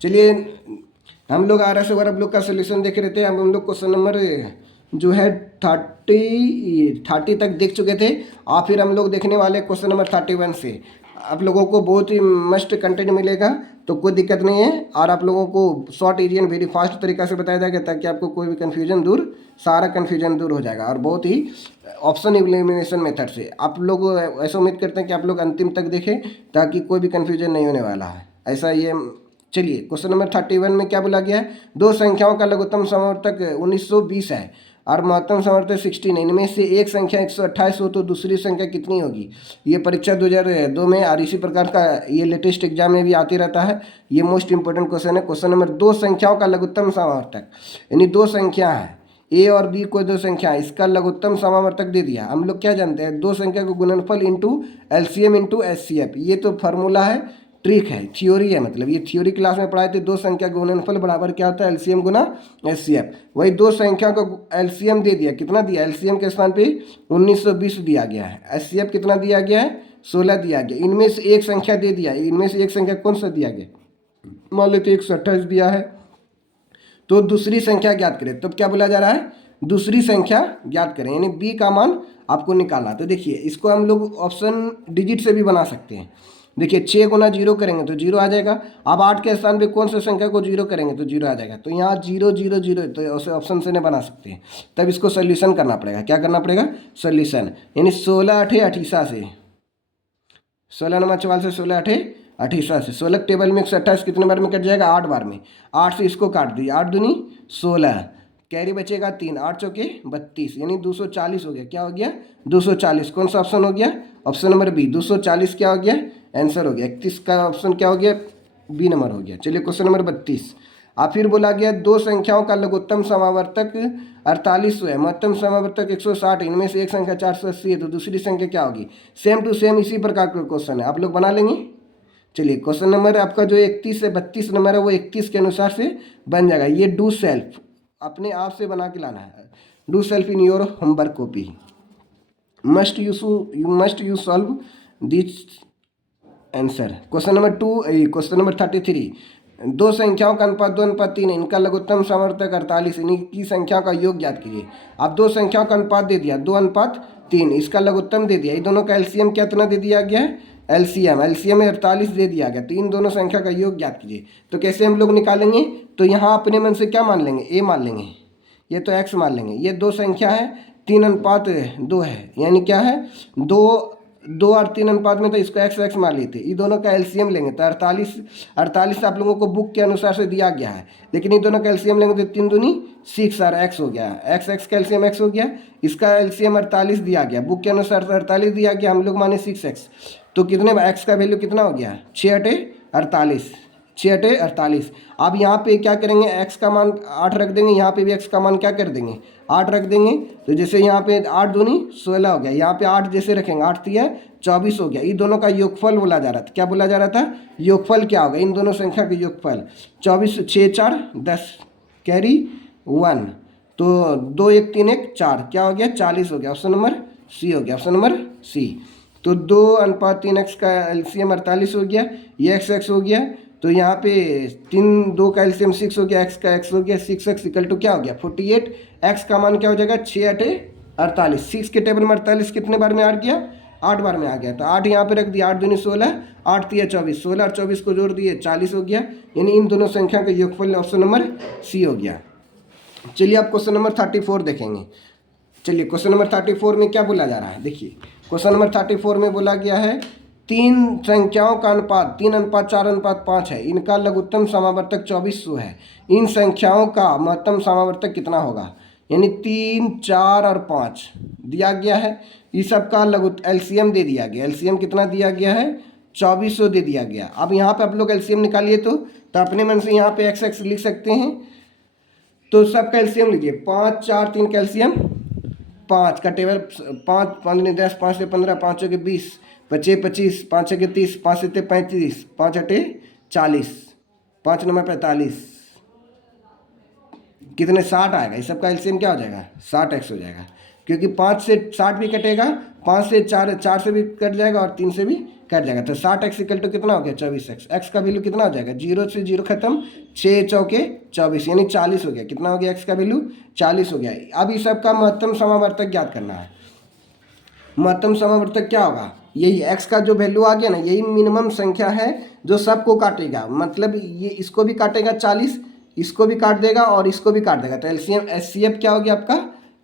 चलिए हम लोग आर एस ओवर आप लोग का सोल्यूशन देख रहे थे। हम लोग क्वेश्चन नंबर जो है 30 तक देख चुके थे। और फिर हम लोग देखने वाले क्वेश्चन नंबर 31 से। आप लोगों को बहुत ही मस्त कंटेंट मिलेगा, तो कोई दिक्कत नहीं है। और आप लोगों को short easy and very fast तरीका से बताया जाएगा, ताकि आपको कोई भी कन्फ्यूजन दूर, सारा कन्फ्यूजन दूर हो जाएगा। और बहुत ही ऑप्शन एलिमिनेशन मेथड से आप लोग ऐसा उम्मीद करते हैं कि आप लोग अंतिम तक देखें, ताकि कोई भी कन्फ्यूजन नहीं होने वाला है। ऐसा ये चलिए क्वेश्चन नंबर 31 में क्या बोला गया है। दो संख्याओं का लघुत्तम समवर्तक 1920 है और महत्तम समवर्तक 16 है। इनमें से एक संख्या 128 हो तो दूसरी संख्या कितनी होगी। ये परीक्षा 2002 में और इसी प्रकार का ये लेटेस्ट एग्जाम में भी आते रहता है। ये मोस्ट इंपोर्टेंट क्वेश्चन है। क्वेश्चन नंबर दो संख्याओं का लघुत्तम समवर्तक, यानी दो संख्या है ए और बी, कोई दो संख्या है, इसका लघुत्तम समावर्तक दे दिया। हम लोग क्या जानते हैं, दो संख्या को गुणनफल इंटू एलसीएम इंटू एचसीएफ। ये तो फार्मूला है, ट्रिक है, थ्योरी है। मतलब ये थ्योरी क्लास में पढ़ाए थे। दो संख्या गुणनफल बराबर क्या होता है, एलसीएम गुना एचसीएफ। वही दो संख्या को एलसीएम दे दिया, कितना दिया, एलसीएम के स्थान पे 1920 दिया गया है। एचसीएफ कितना दिया गया है, 16 दिया गया। इनमें से एक संख्या दे दिया, इनमें से एक संख्या कौन सा दिया गया, मान लेते 128 दिया है। तो दूसरी संख्या ज्ञात करें। तब क्या बोला जा रहा है, दूसरी संख्या ज्ञात करें, यानी बी का मान आपको निकालना। तो देखिए इसको हम लोग ऑप्शन डिजिट से भी बना सकते हैं। देखिए 6 गुना 0 करेंगे तो 0 आ जाएगा। अब 8 के स्थान पे कौन सा संख्या को 0 करेंगे तो 0 आ जाएगा। तो यहाँ 0 0 0, तो उसे ऑप्शन से नहीं बना सकते हैं। तब इसको सोल्यूशन करना पड़ेगा। क्या करना पड़ेगा, सोल्यूशन। यानी 16 8 28 से 16 नंबर 44 से 16 8 28 से 16 टेबल में 128 कितने बार में कट जाएगा, 8 बार में। 8 से इसको काट दिया, 8 दूनी 16, कैरी बचेगा 3, 8 चौके 32, यानी 240 हो गया। क्या हो गया, 240। कौन सा ऑप्शन हो गया, ऑप्शन नंबर बी, 240 क्या हो गया, आंसर हो गया। 31 का ऑप्शन क्या हो गया, बी नंबर हो गया। चलिए क्वेश्चन नंबर 32। और फिर बोला गया दो संख्याओं का लघुत्तम समावर्तक 48 है, महत्तम समावर्तक 160, इनमें से एक संख्या 480 है तो दूसरी संख्या क्या होगी। सेम टू सेम इसी प्रकार का क्वेश्चन है, आप लोग बना लेंगे। चलिए क्वेश्चन नंबर आपका जो 31 से 32 नंबर है वो 31 के अनुसार से बन जाएगा। ये डू सेल्फ अपने आप से बना के लाना है। Do self in your homework copy. Must you solve this answer. Question number 2, question number 33। दो संख्याओं का अनुपात 2:3 है, इनका लघुत्तम समवर्तक 48, इनकी संख्या का योग ज्ञात कीजिए। अब दो संख्याओं का अनुपात दे दिया 2:3, इसका लघुत्तम दे दिया। इन दोनों का एलसीएम कितना दे दिया गया है, एलसीएम में 48 दे दिया गया। तो इन दोनों संख्या का योग ज्ञात कीजिए। तो कैसे हम लोग निकालेंगे, तो यहाँ अपने मन से क्या मान लेंगे, ए मान लेंगे, ये तो एक्स मान लेंगे। ये दो संख्या है 3:2 है, यानी क्या है, 2 और 3 अनुपात में, तो इसको एक्स मान लेते। ये दोनों का एलसीएम लेंगे तो 48 आप लोगों को बुक के अनुसार से दिया गया है। लेकिन ये दोनों का एलसीएम लेंगे तो 3 दूनी 6 और एक्स हो गया, एक्स का एलसीएम एक्स हो गया। इसका एलसीएम 48 दिया गया, बुक के अनुसार 48 दिया गया, हम लोग माने 6x। तो कितने एक्स का वैल्यू कितना हो गया, 6 8 48, 6 8 48। अब यहाँ पे क्या करेंगे, एक्स का मान 8 रख देंगे, यहाँ पे भी एक्स का मान क्या कर देंगे, 8 रख देंगे। तो जैसे यहाँ पे 8 दूनी 16 हो गया, यहाँ पे 8 जैसे रखेंगे, 8 3 24 हो गया। इन दोनों का योगफल बोला जा रहा था। क्या बोला जा रहा था, योगफल क्या होगा, इन दोनों संख्या का योगफल। 24 6 4 10, कैरी 1, तो 2 1 3 1 4, क्या हो गया, 40 हो गया। ऑप्शन नंबर सी हो गया, ऑप्शन नंबर सी। तो 2:3x का एलसीएम 48 हो गया, ये एक्स हो गया। तो यहाँ पे 2 का एलसीएम 6 हो गया, एक्स का एक्स हो गया, 6x इक्वल टू क्या हो गया 48। एक्स का मान क्या हो जाएगा, 6 8 48। 6 के टेबल में 48 कितने बार में आ गया, 8 बार में आ गया। तो 8 यहाँ पे रख दिया, 8 दूनी 16, 8 3 24, 16 और 24 को जोड़ दिए 40 हो गया। यानी इन दोनों संख्या का योगफल ऑप्शन नंबर सी हो गया। चलिए आप क्वेश्चन नंबर 34 देखेंगे। चलिए क्वेश्चन नंबर 34 में क्या बोला जा रहा है, देखिए क्वेश्चन नंबर 34 में बोला गया है तीन संख्याओं का अनुपात 3:4:5 है, इनका लघुत्तम समावर्तक 2400 है। इन संख्याओं का महत्तम समावर्तक कितना होगा, यानी 3 4 और 5 दिया गया है। इस सब का लघु एलसीएम दे दिया गया। एलसीएम कितना दिया गया है, 2400 दे दिया गया। अब यहाँ पे आप लोग एलसीएम निकालिए तो अपने मन से यहाँ पे एक्स लिख सकते हैं। तो सबका एलसीएम लीजिए, 5 4 3 कैल्शियम 5 का टेबल, 5 5 ने 10, 5 से 15, 5 के 20, 25 25, 5 के 30, 5 से 35, 5 8 40, 5 9 45, कितने 60 आएगा। इस सबका एलसीएम क्या हो जाएगा, 60x हो जाएगा। क्योंकि 5 से 60 भी कटेगा, 5 से 4, 4 से भी कट जाएगा और 3 से भी कट जाएगा। तो 60x इक्वल टू कितना हो गया 24x। x का वैल्यू कितना हो जाएगा, 0 से 0 खत्म, 6 चौके 24 यानी 40 हो गया। कितना हो गया x का वैल्यू 40 हो गया। अब इस सब का महत्तम समावर्तक ज्ञात करना है। महत्तम समावर्तक क्या होगा, यही x का जो वैल्यू आ गया ना, यही मिनिमम संख्या है जो सबको काटेगा। मतलब ये इसको भी काटेगा 40, इसको भी काट देगा और इसको भी काट देगा। तो एलसीएम HCF क्या हो गया आपका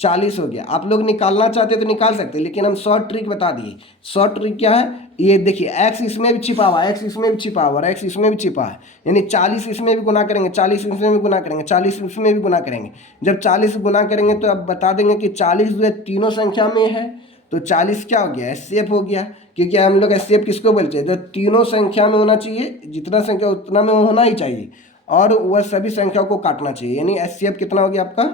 40 हो गया। आप लोग निकालना चाहते तो निकाल सकते, लेकिन हम शॉर्ट ट्रिक बता दिए। शॉर्ट ट्रिक क्या है, ये देखिए x इसमें भी छिपा हुआ है, x इसमें भी छिपा हुआ है, x इसमें भी छिपा है, यानी 40 इसमें भी गुना करेंगे, 40 इसमें भी गुना करेंगे, 40 इसमें भी गुना करेंगे। जब 40 गुना करेंगे तो अब बता देंगे कि 40 जो है तीनों संख्या में है, तो 40 क्या हो गया HCF हो गया। क्योंकि हम लोग HCF किसको बोलते हैं, जब तीनों संख्या में होना चाहिए, जितना संख्या उतना में होना ही चाहिए और वह सभी संख्याओं को काटना चाहिए, यानी HCF कितना हो गया आपका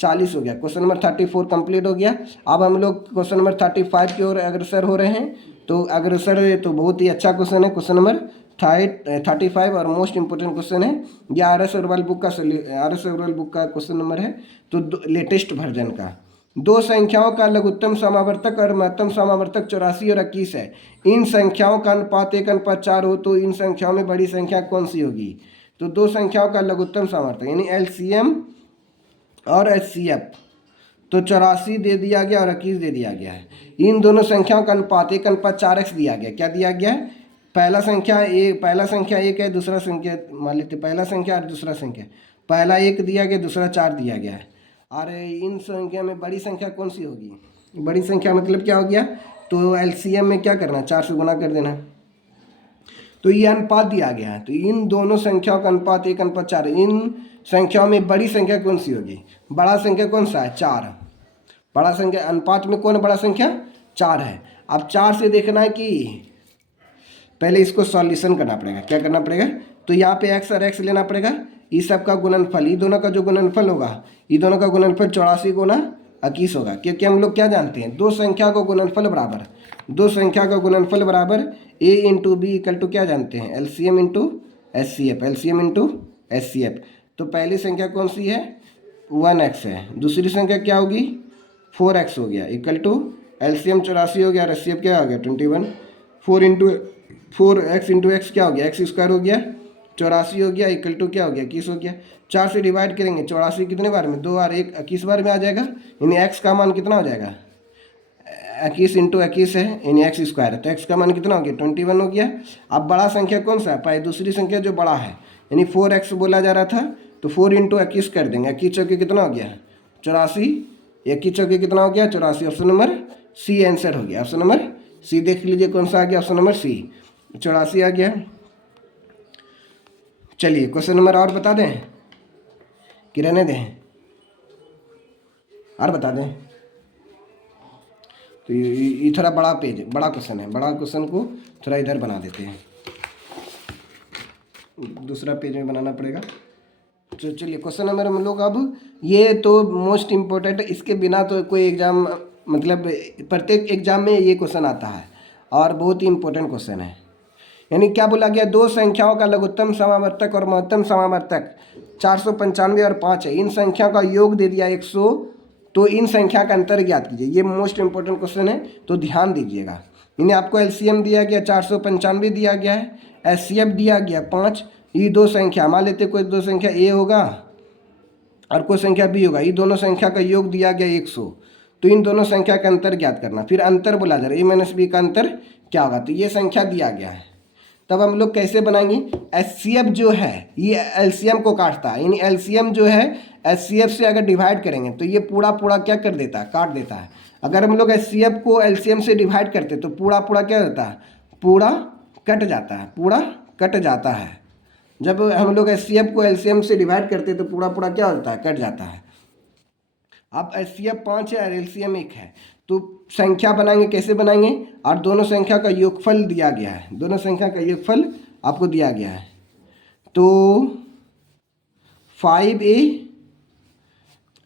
40 हो गया। क्वेश्चन नंबर 34 कंप्लीट हो गया। अब हम लोग क्वेश्चन नंबर 35 की ओर अग्रसर हो रहे हैं। तो अग्रसर है तो बहुत ही अच्छा क्वेश्चन है, क्वेश्चन नंबर 35 और मोस्ट इंपोर्टेंट क्वेश्चन है। यह RS अग्रवाल बुक का क्वेश्चन नंबर है, तो लेटेस्ट वर्जन का। दो संख्याओं का लघुत्तम समावर्तक और महत्तम समावर्तक 84 और 21 है। इन संख्याओं का अनुपात 1:4 हो तो इन संख्याओं में बड़ी संख्या कौन सी होगी। तो दो संख्याओं का लघुत्तम समावर्तक यानी LCM और HCF, तो 84 दे दिया गया और 21 दे दिया गया है। इन दोनों संख्याओं का अनुपात 1:4x दिया गया। क्या दिया गया है, पहला संख्या एक है, दूसरा संख्या मान लेते पहला संख्या और दूसरा संख्या, पहला 1 दिया गया, दूसरा 4 दिया गया है। और इन संख्या में बड़ी संख्या कौन सी होगी, बड़ी संख्या मतलब क्या हो गया, तो LCM में क्या करना, 4 से गुना कर देना। तो ये अनुपात दिया गया है, तो इन दोनों संख्याओं का अनुपात 1:4। इन संख्याओं में बड़ी संख्या कौन सी होगी, बड़ा संख्या कौन सा है 4। बड़ा संख्या अनुपात में कौन बड़ा संख्या 4 है। अब 4 से देखना है कि पहले इसको सॉल्यूशन करना पड़ेगा। क्या करना पड़ेगा, तो यहाँ पे x और x लेना पड़ेगा, इस सब का गुणनफल, ये दोनों का जो गुणनफल होगा, ये दोनों का गुणनफल 84 गुना 21 होगा। क्योंकि हम लोग क्या जानते हैं, दो संख्या का गुणनफल बराबर, दो संख्या का गुणनफल बराबर a into b equal to क्या जानते हैं, LCM into HCF, LCM into HCF। तो पहली संख्या कौन सी है 1x है, दूसरी संख्या क्या होगी 4x हो गया, इक्वल टू LCM 84 हो गया और HCF क्या हो गया 21। 4x इंटू x क्या हो गया, x स्क्वायर हो गया, 84 हो गया, इक्वल टू क्या हो गया 21 हो गया। 4 से डिवाइड करेंगे, 84 कितने बार में, 2 और 1 21 बार में आ जाएगा, यानी x का मान कितना हो जाएगा 21 इंटू 21 है, यानी x स्क्वायर है, तो x का मान कितना हो गया 21 हो गया। अब बड़ा संख्या कौन सा है, पाए दूसरी संख्या जो बड़ा है, यानी 4x बोला जा रहा था, तो 4 इंटू 21 कर देंगे, 21 चौके कितना हो गया 84, 21 चौके कितना हो गया 84। ऑप्शन नंबर C आंसर हो गया, ऑप्शन नंबर C देख लीजिए कौन सा आ गया, ऑप्शन नंबर C 84 आ गया। चलिए क्वेश्चन नंबर और बता दें कि रहने दें, और बता दें। तो ये थोड़ा बड़ा पेज, बड़ा क्वेश्चन है, बड़ा क्वेश्चन को थोड़ा इधर बना देते हैं, दूसरा पेज में बनाना पड़ेगा। तो चलिए क्वेश्चन नंबर हम लोग अब, ये तो मोस्ट इम्पोर्टेंट, इसके बिना तो कोई एग्ज़ाम, मतलब प्रत्येक एग्जाम में ये क्वेश्चन आता है और बहुत ही इंपॉर्टेंट क्वेश्चन है। यानी क्या बोला गया, दो संख्याओं का लघुत्तम समावर्तक और महत्तम समावर्तक 495 और 5 है। इन संख्या का योग दे दिया 100, तो इन संख्या का अंतर ज्ञात कीजिए। ये मोस्ट इंपॉर्टेंट क्वेश्चन है, तो ध्यान दीजिएगा। यानी आपको LCM दिया गया 495 दिया गया है, HCF दिया गया 5। ये दो संख्या मान लेते, कोई दो संख्या A होगा और कोई संख्या B होगा, ये दोनों संख्या का योग दिया गया 100, तो इन दोनों संख्या का अंतर ज्ञात करना। फिर अंतर बोला जा रहा है A - B का अंतर क्या होगा, तो ये संख्या दिया गया है। तब हम लोग कैसे बनाएंगे, HCF जो है ये LCM को काटता है, यानी LCM जो है HCF से अगर डिवाइड करेंगे तो ये पूरा पूरा क्या कर देता है, काट देता है। अगर हम लोग HCF को LCM से डिवाइड करते तो पूरा पूरा क्या होता है, पूरा कट जाता है, पूरा कट जाता है। जब हम लोग HCF को LCM से डिवाइड करते तो पूरा पूरा क्या होता है, कट जाता है। अब HCF 5 है और LCM 1 है, तो संख्या बनाएंगे, कैसे बनाएंगे, और दोनों संख्या का योगफल दिया गया है, दोनों संख्या का योगफल आपको दिया गया है। तो 5A,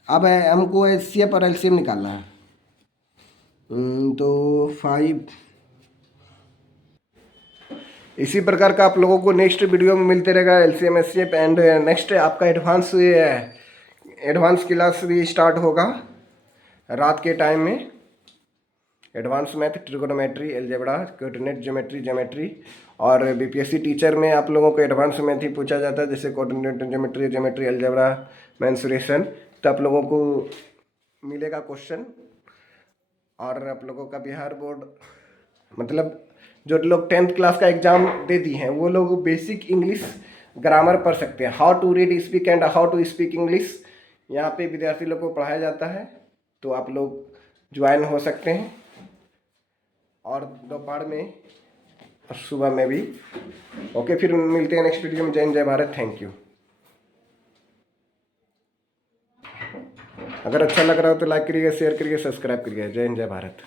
अब हमको HCF और LCM निकालना है, तो 5, इसी प्रकार का आप लोगों को नेक्स्ट वीडियो में मिलते रहेगा LCM HCF। एंड नेक्स्ट आपका एडवांस क्लास भी स्टार्ट होगा, रात के टाइम में advance math, trigonometry, algebra, coordinate geometry और बीपीएससी टीचर में आप लोगों को एडवांस मैथ ही पूछा जाता है, जैसे कोऑर्डिनेट ज्योमेट्री, एलजेब्रा, मेंसुरेशन। तो आप लोगों को मिलेगा क्वेश्चन। और आप लोगों का बिहार बोर्ड मतलब जो लोग 10th क्लास का एग्ज़ाम दे दी हैं वो लोग बेसिक इंग्लिश ग्रामर पढ़ सकते हैं। How to read, speak and how to speak English यहाँ पे विद्यार्थी लोग को पढ़ाया जाता है। तो आप लोग ज्वाइन हो सकते हैं, और दोपहर में और सुबह में भी। ओके, फिर मिलते हैं नेक्स्ट वीडियो में। जय हिंद, जय भारत, थैंक यू। अगर अच्छा लग रहा हो तो लाइक करिएगा, शेयर करिएगा, सब्सक्राइब करिएगा। जय हिंद, जय भारत।